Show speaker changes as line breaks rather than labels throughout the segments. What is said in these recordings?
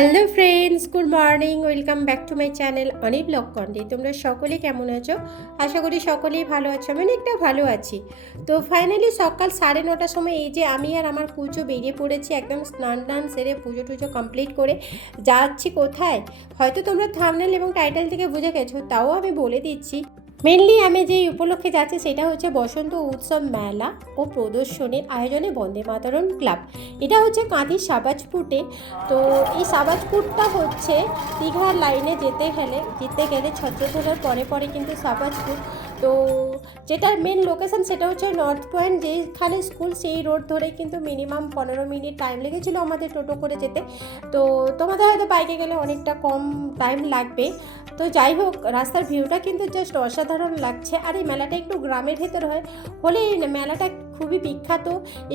Hello friends, good morning, welcome back to my channel Anil Kondi তোমরা সকলে কেমন আছো? আশা করি সকলেই ভালো আছো, আমি অনেকটা ভালো আছি। তো ফাইনালি সকাল সাড়ে নটার সময় এই যে আমি আর আমার পুজো বেরিয়ে পড়েছি, একদম স্নান টান সেরে পুজো টুজো কমপ্লিট করে যাচ্ছি কোথায়? হয়তো তোমরা থামনেল এবং টাইটেল থেকে বুঝে গেছো, তাও আমি বলে দিচ্ছি। মেনলি আমি যেই উপলক্ষে যাচ্ছি সেটা হচ্ছে বসন্ত উৎসব মেলা ও প্রদর্শনীর আয়োজনে বন্দে মাতারণ ক্লাব। এটা হচ্ছে কাঁথির সাবাজপুটে। তো এই সাবাজপুরটা হচ্ছে দীঘার লাইনে যেতে গেলে যেতে গেলে ছত্রছাড়ার পরে পরে কিন্তু সাবাজপুর তো যেটার মেন লোকেশান সেটা হচ্ছে নর্থ পয়েন্ট যেখানে স্কুল সেই রোড ধরে কিন্তু মিনিমাম পনেরো মিনিট টাইম লেগেছিল আমাদের টোটো করে যেতে। তো তোমাদের হয়তো বাইকে গেলে অনেকটা কম টাইম লাগবে। তো যাই হোক, রাস্তার ভিউটা কিন্তু জাস্ট অসাধারণ লাগছে। আর এই মেলাটা একটু গ্রামের ভেতর হয়, হলে এই মেলাটা খুবই বিখ্যাত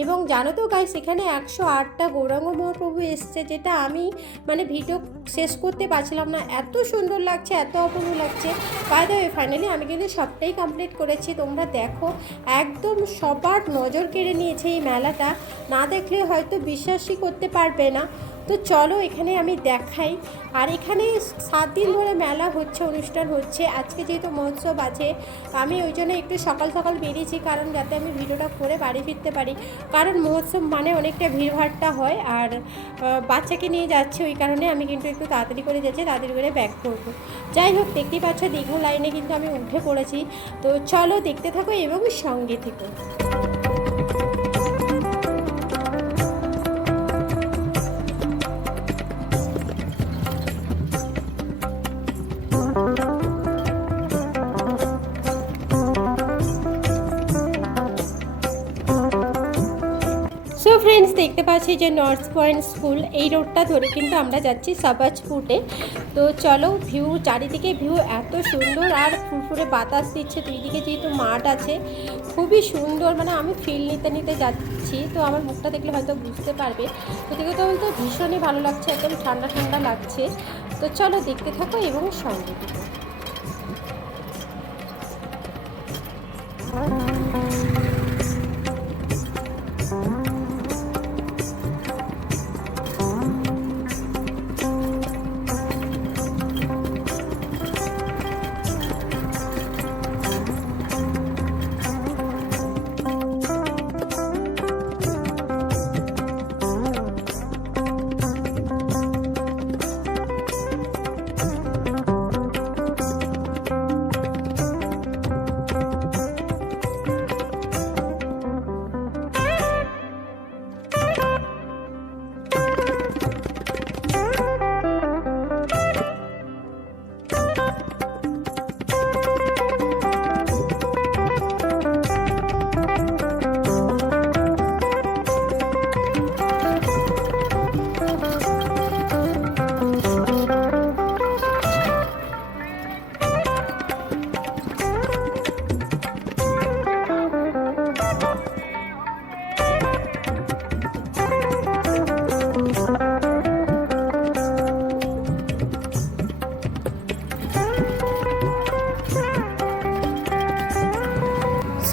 এবং জানো তো গাই সেখানে একশো আটটা গৌরাঙ্গ মহাপ্রভু এসছে যেটা আমি মানে ভিডিও শেষ করতে পারছিলাম না। এত সুন্দর লাগছে, এত অপূর্ব লাগছে। বাই দ্য ফাইনালি আমি কিন্তু সবটাই কমপ্লিট করেছি, তোমরা দেখো, একদম সবার নজর কেড়ে নিয়েছে এই মেলাটা। না দেখলে হয়তো বিশ্বাসই করতে পারবে না। তো চলো এখানে আমি দেখাই। আর এখানে সাত দিন ধরে মেলা হচ্ছে, অনুষ্ঠান হচ্ছে। আজকে যেহেতু মহোৎসব আছে, আমি ওই জন্য একটু সকাল সকাল বেরিয়েছি কারণ যাতে আমি ভিডিওটা করে বাড়ি ফিরতে পারি। কারণ মহোৎসব মানে অনেকটা ভিড়ভাড়টা হয় আর বাচ্চাকে নিয়ে যাচ্ছে ওই কারণে আমি কিন্তু একটু তাড়াতাড়ি করে যাচ্ছি, তাড়াতাড়ি করে ব্যাক করব। যাই হোক, দেখতেই পাচ্ছ দীঘা লাইনে কিন্তু আমি উঠে পড়েছি। তো চলো দেখতে থাকো এবং সঙ্গে থেকো। দেখতে পাচ্ছি যে নর্থ পয়েন্ট স্কুল এই রোডটা ধরে কিন্তু আমরা যাচ্ছি সাবাজপুটে তো চলো ভিউ চারিদিকে ভিউ এত সুন্দর, আর ফুরফুরে বাতাস দিচ্ছে। দুই দিকে যেহেতু মাঠ আছে, খুবই সুন্দর মানে আমি ফিল নিতে নিতে যাচ্ছি। তো আমার মুখটা দেখলে হয়তো বুঝতে পারবে। তো দেখে তো বলতো ভীষণই ভালো লাগছে, একদম ঠান্ডা ঠান্ডা লাগছে। তো চলো দেখতে থাকো এবং সঙ্গে থাকো।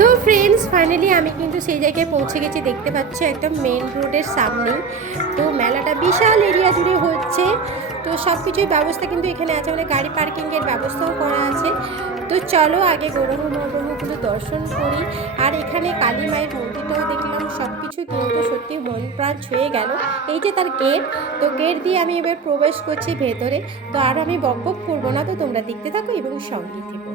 সো ফ্রেন্ডস ফাইনালি আমি কিন্তু সেই জায়গায় পৌঁছে গেছি। দেখতে পাচ্ছ একদম মেন রোডের সামনে তো মেলাটা বিশাল এরিয়া জুড়ে হচ্ছে। তো সব কিছুই ব্যবস্থা কিন্তু এখানে আছে। মানে গাড়ি পার্কিংয়ের ব্যবস্থাও করা আছে। তো চলো আগে গৌরঙ্গ মহাপ্রভুগুলো দর্শন করি। আর এখানে কালী মায়ের মন্দিরটাও দেখলাম। সব কিছু কিন্তু সত্যি মন প্রাণ ছুঁয়ে গেল। এই যে তার গেট তো গেট দিয়ে আমি এবার প্রবেশ করছি ভেতরে। তো আর আমি বক বক করব না তো তোমরা দেখতে থাকো এবং সঙ্গে থেকো।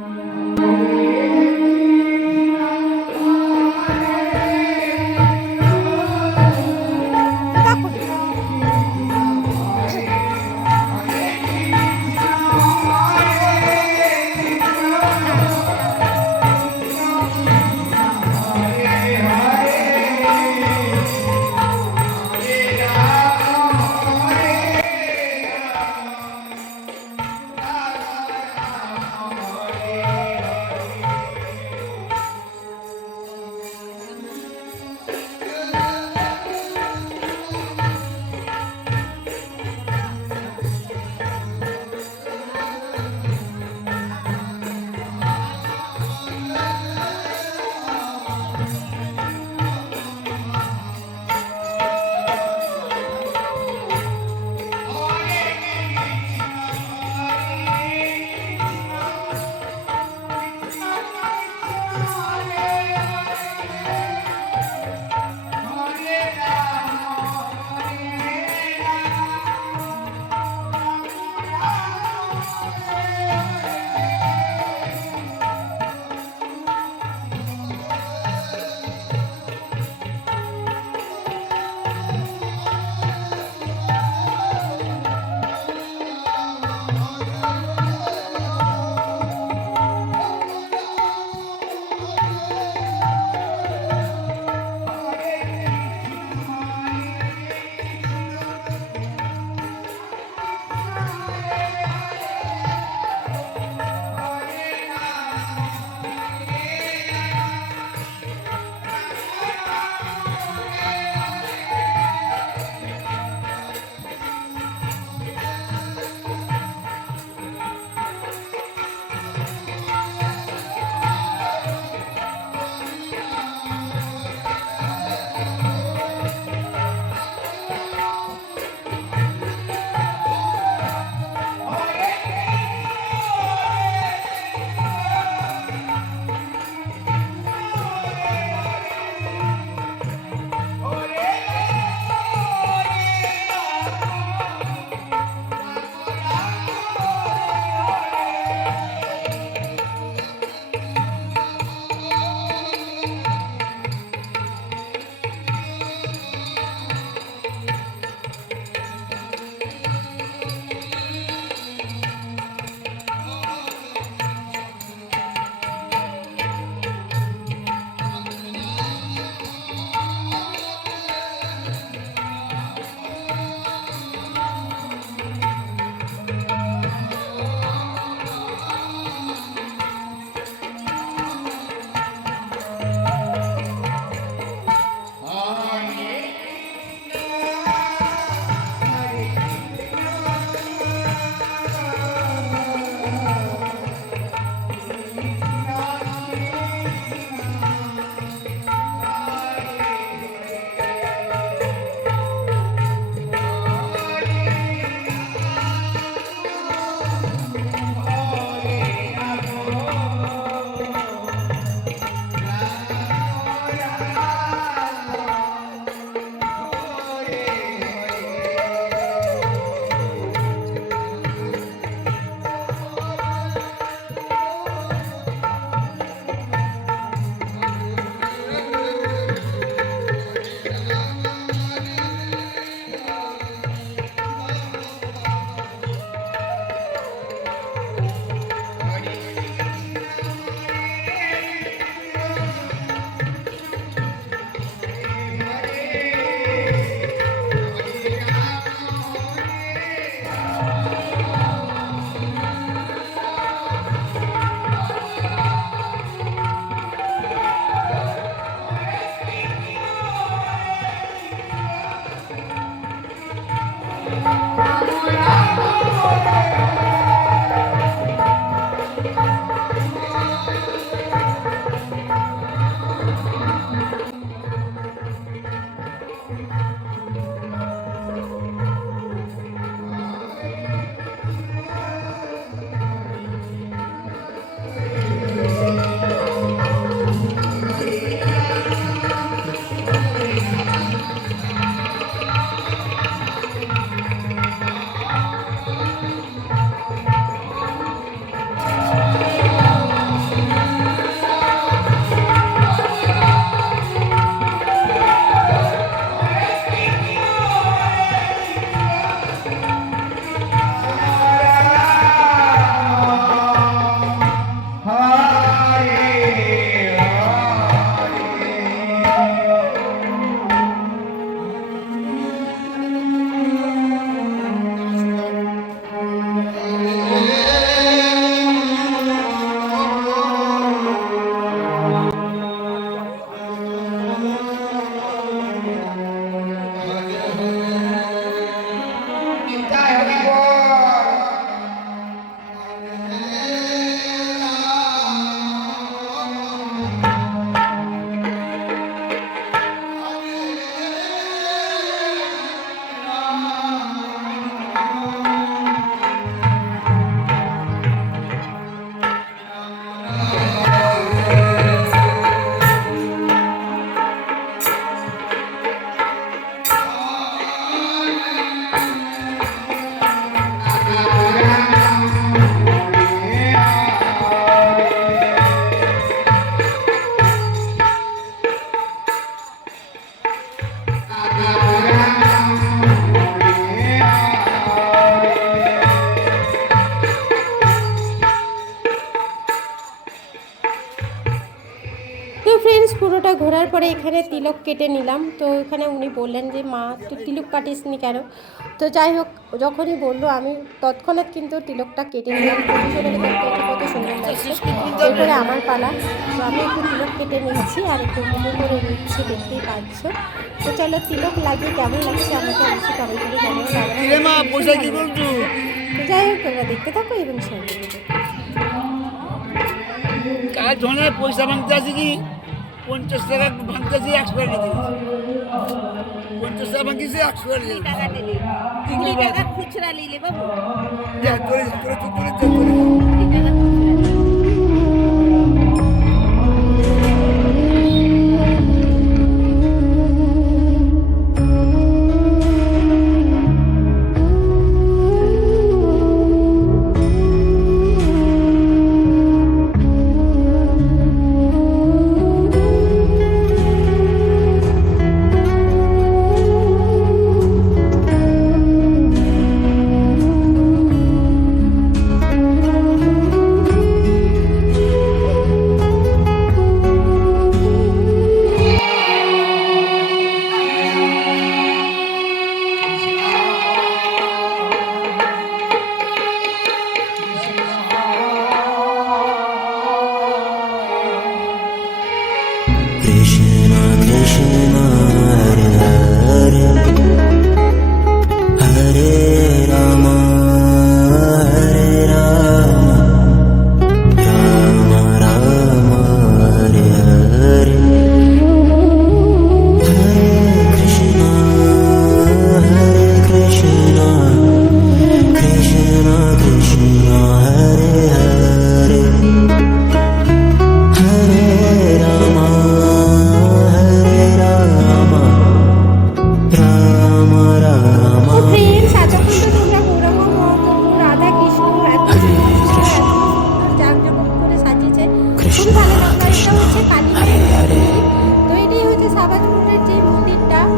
তারপরে এখানে তিলক কেটে নিলাম। তো এখানে উনি বললেন যে মা তুই তিলক কাটিসনি কেন? তো যাই হোক যখনই বলল আমি তৎক্ষণাৎ কিন্তু তিলকটা কেটে নিলাম। কত সুন্দর লাগছে এরপরে আমার পালা। তো আমি একটু তিলক কেটে নিচ্ছি আর একটু মুখে করে নিচ্ছি দেখতেই পাচ্ছ। তো চলো তিলক লাগিয়ে কেমন লাগছে আমাকে অবশ্যই কমেন্ট করে
করছ?
তো যাই হোক তোমরা দেখতে থাকো এবং সঙ্গে
কাজ ধরনের পয়সা ভাঙতে আছে কি? পঞ্চাশ টাকা ভাঙতে আছে একশো টাকা দিয়ে পঞ্চাশ টাকা ভাঙিছে একশো টাকা দিয়ে
টাকা দিলে
কি
কুড়ি
করবে?
টাকা খুচরা নিলে বাবু
যা, চলে যা,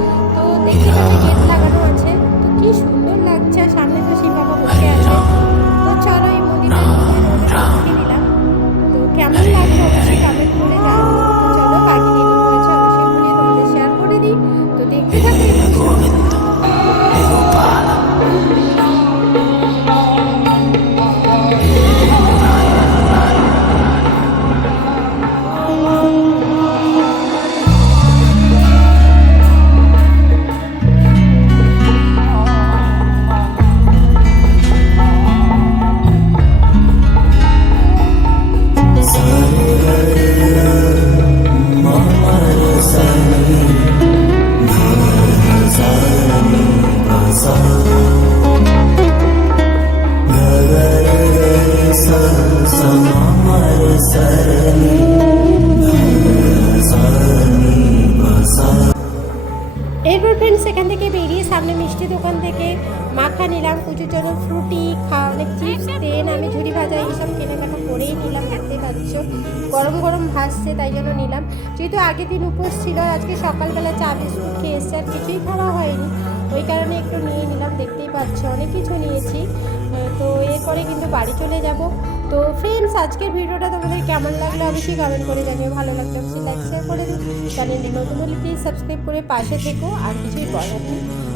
都。এরপর ফ্রেন্ডস সেখান থেকে বেরিয়ে সামনে মিষ্টি দোকান থেকে মাখা নিলাম, পুজোর জন্য ফ্রুটি খাওয়া অনেক চিপস তেল আমি ঝুড়ি ভাজা এইসব কেনাকাটা করেই নিলাম, দেখতে পাচ্ছ। গরম গরম ভাসছে তাই জন্য নিলাম। যেহেতু আগের দিন উপোস ছিল, আজকে সকালবেলা চা, বিস্কুট খেয়ে এসছে, আর কিছুই খাওয়া হয়নি। ওই কারণে একটু নিয়ে নিলাম, দেখতেই পাচ্ছ, অনেক কিছু নিয়েছি। তো এরপরে কিন্তু বাড়ি চলে যাব। তো ফ্রেন্ডস আজকের ভিডিওটা তোমাদের কেমন লাগল অবশ্যই কমেন্ট করে জানিও। ভালো লাগলে অবশ্যই লাইক শেয়ার করে দিন চ্যানেলটি নতুন হলে প্লিজ সাবস্ক্রাইব করে পাশে থেকো। আর কিছুই বলার নেই।